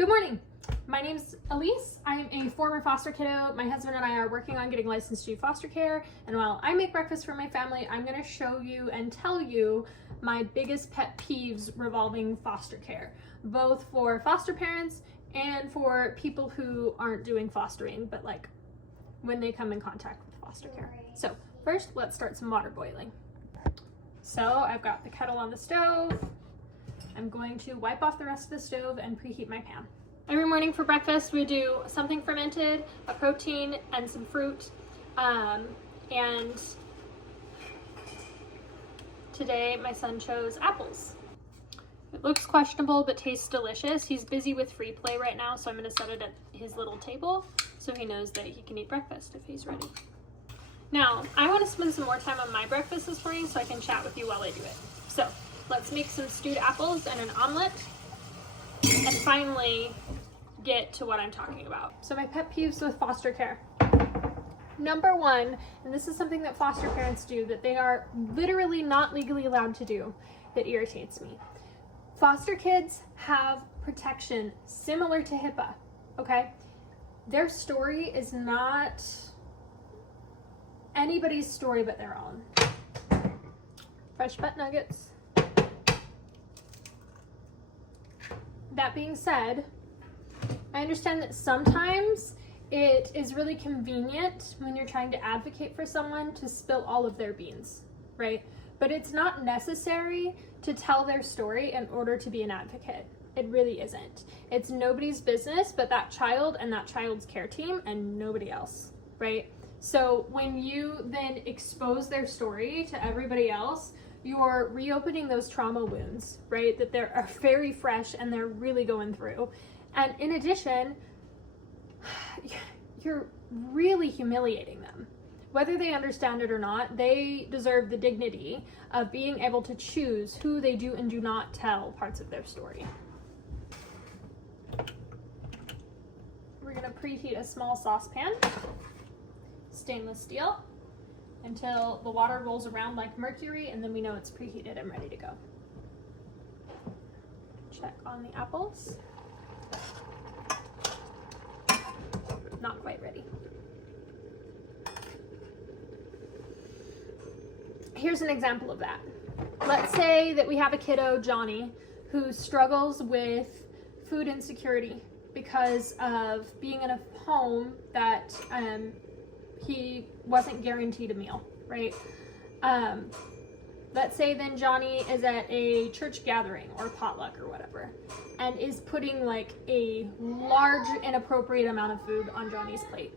Good morning. My name's Elise. I'm a former foster kiddo. My husband and I are working on getting licensed to do foster care. And while I make breakfast for my family, I'm going to show you and tell you my biggest pet peeves revolving foster care, both for foster parents and for people who aren't doing fostering, but like when they come in contact with foster care. So first, let's start some water boiling. So I've got the kettle on the stove. I'm going to wipe off the rest of the stove and preheat my pan. Every morning for breakfast, we do something fermented, a protein, and some fruit. And today my son chose apples. It looks questionable, but tastes delicious. He's busy with free play right now, so I'm gonna set it at his little table so he knows that he can eat breakfast if he's ready. Now, I wanna spend some more time on my breakfast this morning so I can chat with you while I do it. So, let's make some stewed apples and an omelet, and finally get to what I'm talking about. So my pet peeves with foster care. Number one, and this is something that foster parents do that they are literally not legally allowed to do, that irritates me. Foster kids have protection similar to HIPAA, okay? Their story is not anybody's story but their own. Fresh butt nuggets. That being said, I understand that sometimes it is really convenient when you're trying to advocate for someone to spill all of their beans, right? But it's not necessary to tell their story in order to be an advocate. It really isn't. It's nobody's business but that child and that child's care team and nobody else, right? So when you then expose their story to everybody else, you're reopening those trauma wounds, right? That they're very fresh and they're really going through. And in addition, you're really humiliating them. Whether they understand it or not, they deserve the dignity of being able to choose who they do and do not tell parts of their story. We're gonna preheat a small saucepan, stainless steel, until the water rolls around like mercury, and then we know it's preheated and ready to go. Check on the apples. Not quite ready. Here's an example of that. Let's say that we have a kiddo, Johnny, who struggles with food insecurity because of being in a home that he wasn't guaranteed a meal, right? Let's say then Johnny is at a church gathering or potluck or whatever and is putting like a large inappropriate amount of food on Johnny's plate,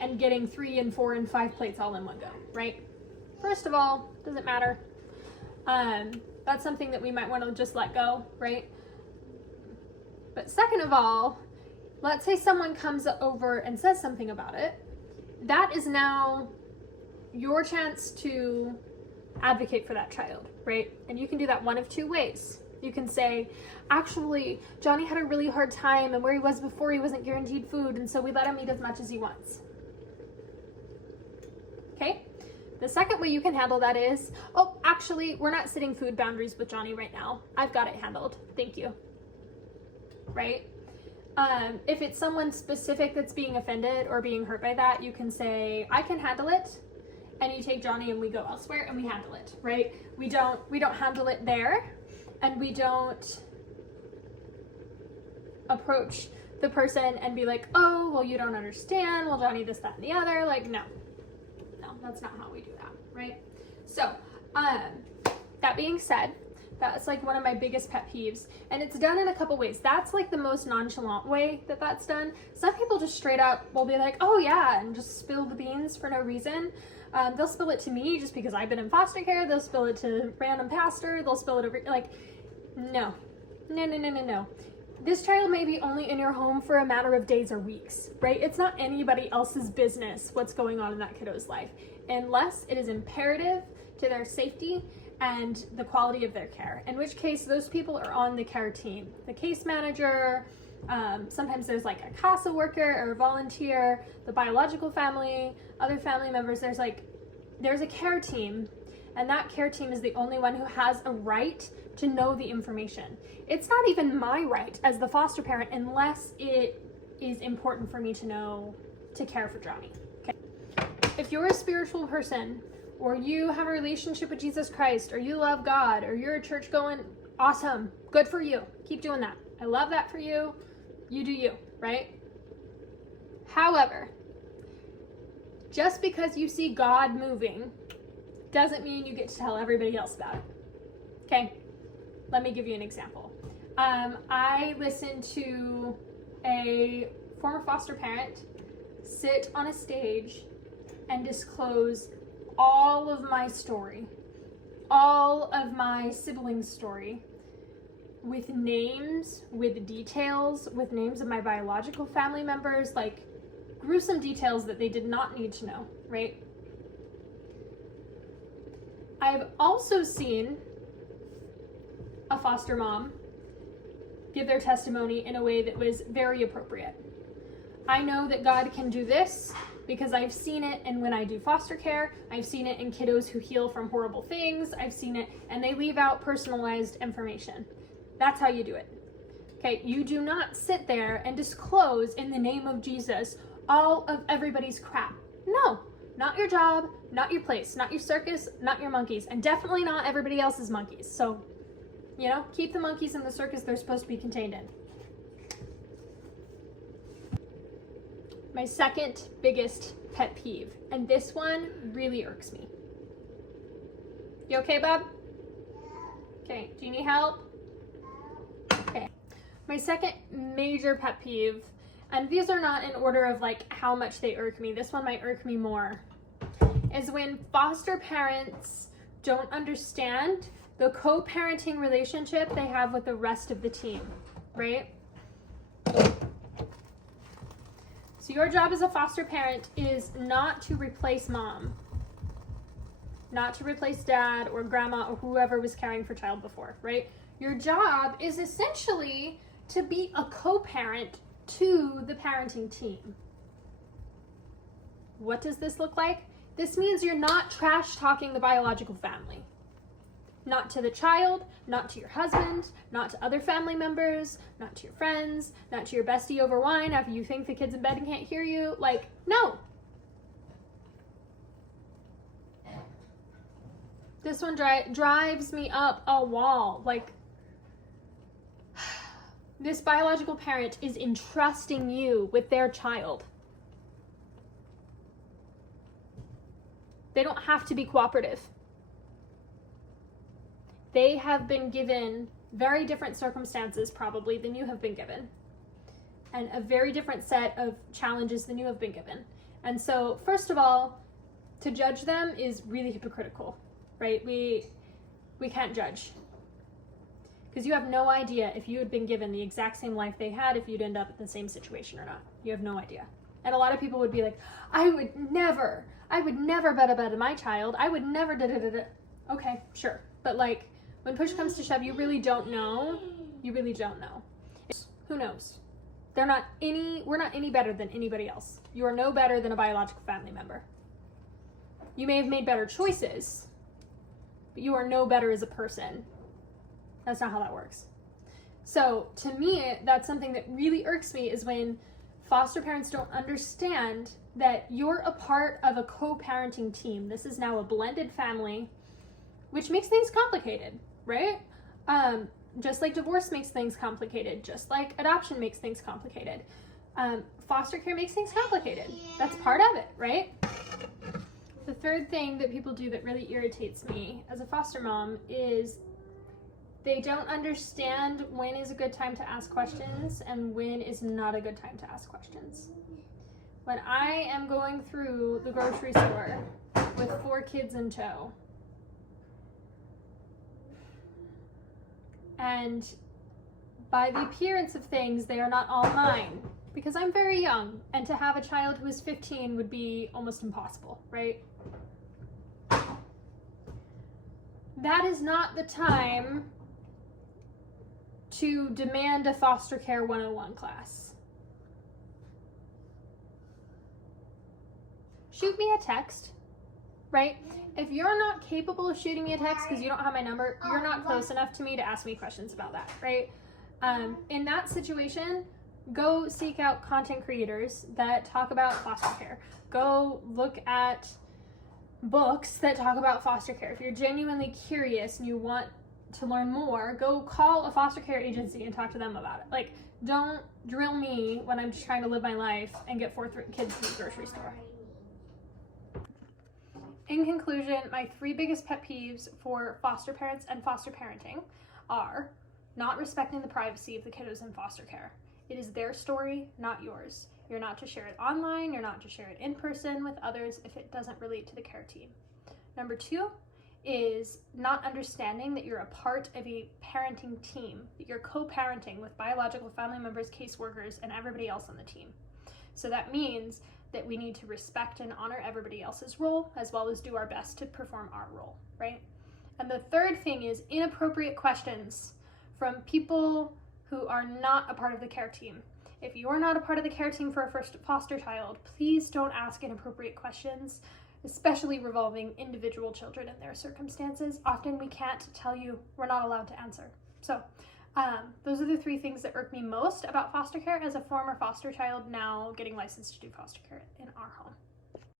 and getting 3 and 4 and 5 plates all in one go, right? First of all, doesn't matter. That's something that we might want to just let go, right? But second of all, let's say someone comes over and says something about it. That is now your chance to advocate for that child, right? And you can do that one of two ways. You can say, actually, Johnny had a really hard time, and where he was before, he wasn't guaranteed food, and so we let him eat as much as he wants. Okay? The second way you can handle that is, oh, actually, we're not setting food boundaries with Johnny right now. I've got it handled. Thank you. Right? If it's someone specific that's being offended or being hurt by that, you can say, I can handle it, and you take Johnny and we go elsewhere and we handle it, right? We don't handle it there, and we don't approach the person and be like, oh, well, you don't understand, well, Johnny this, that, and the other. Like, no, that's not how we do that, right? So, that being said, that's like one of my biggest pet peeves, and it's done in a couple ways. That's like the most nonchalant way that that's done. Some people just straight up will be like, oh yeah, and just spill the beans for no reason. They'll spill it to me just because I've been in foster care. They'll spill it to random pastor. They'll spill it over, like, no. This child may be only in your home for a matter of days or weeks, right? It's not anybody else's business what's going on in that kiddo's life, unless it is imperative to their safety and the quality of their care, in which case those people are on the care team. The case manager, sometimes there's like a CASA worker or a volunteer, the biological family, other family members, there's a care team, and that care team is the only one who has a right to know the information. It's not even my right as the foster parent unless it is important for me to know to care for Johnny. Okay. If you're a spiritual person, or you have a relationship with Jesus Christ, or you love God, or you're a church going, awesome, good for you. Keep doing that. I love that for you. You do you, right? However, just because you see God moving doesn't mean you get to tell everybody else about it. Okay, let me give you an example. I listened to a former foster parent sit on a stage and disclose all of my story, all of my siblings' story, with names, with details, with names of my biological family members, like gruesome details that they did not need to know, right? I've also seen a foster mom give their testimony in a way that was very appropriate. I know that God can do this because I've seen it, and when I do foster care, I've seen it in kiddos who heal from horrible things. I've seen it, and they leave out personalized information. That's how you do it. Okay, you do not sit there and disclose in the name of Jesus all of everybody's crap. No, not your job, not your place, not your circus, not your monkeys, and definitely not everybody else's monkeys. So, you know, keep the monkeys in the circus they're supposed to be contained in. My second biggest pet peeve, and this one really irks me. You okay, Bob? Okay, do you need help? Okay. My second major pet peeve, and these are not in order of like how much they irk me, this one might irk me more, is when foster parents don't understand the co-parenting relationship they have with the rest of the team, right? So your job as a foster parent is not to replace mom, not to replace dad or grandma or whoever was caring for child before, right? Your job is essentially to be a co-parent to the parenting team. What does this look like? This means you're not trash talking the biological family. Not to the child, not to your husband, not to other family members, not to your friends, not to your bestie over wine after you think the kid's in bed and can't hear you. Like, no. This one drives me up a wall. Like, this biological parent is entrusting you with their child. They don't have to be cooperative. They have been given very different circumstances probably than you have been given, and a very different set of challenges than you have been given. And so, first of all, to judge them is really hypocritical, right? We can't judge, because you have no idea if you had been given the exact same life they had, if you'd end up in the same situation or not. You have no idea. And a lot of people would be like, I would never bet about my child. I would never da-da-da-da. Okay, sure. But like, when push comes to shove, you really don't know. You really don't know. Who knows? We're not any better than anybody else. You are no better than a biological family member. You may have made better choices, but you are no better as a person. That's not how that works. So to me, that's something that really irks me, is when foster parents don't understand that you're a part of a co-parenting team. This is now a blended family, which makes things complicated, right? Just like divorce makes things complicated, just like adoption makes things complicated. Foster care makes things complicated. That's part of it, right? The third thing that people do that really irritates me as a foster mom is they don't understand when is a good time to ask questions and when is not a good time to ask questions. When I am going through the grocery store with 4 kids in tow, and by the appearance of things, they are not all mine, because I'm very young, and to have a child who is 15 would be almost impossible, right? That is not the time to demand a foster care 101 class. Shoot me a text. right? If you're not capable of shooting me a text because you don't have my number, you're not close enough to me to ask me questions about that, right? In that situation, go seek out content creators that talk about foster care. Go look at books that talk about foster care. If you're genuinely curious and you want to learn more, go call a foster care agency and talk to them about it. Like, don't drill me when I'm just trying to live my life and get 4 kids to the grocery store. In conclusion, my 3 biggest pet peeves for foster parents and foster parenting are not respecting the privacy of the kiddos in foster care. It is their story, not yours. You're not to share it online, you're not to share it in person with others if it doesn't relate to the care team. Number 2 is not understanding that you're a part of a parenting team, that you're co-parenting with biological family members, caseworkers, and everybody else on the team. So that means that we need to respect and honor everybody else's role, as well as do our best to perform our role, right? And the third thing is inappropriate questions from people who are not a part of the care team. If you're not a part of the care team for a first foster child, please don't ask inappropriate questions, especially revolving individual children and their circumstances. Often we can't tell you, we're not allowed to answer. So those are the 3 things that irk me most about foster care as a former foster child now getting licensed to do foster care in our home.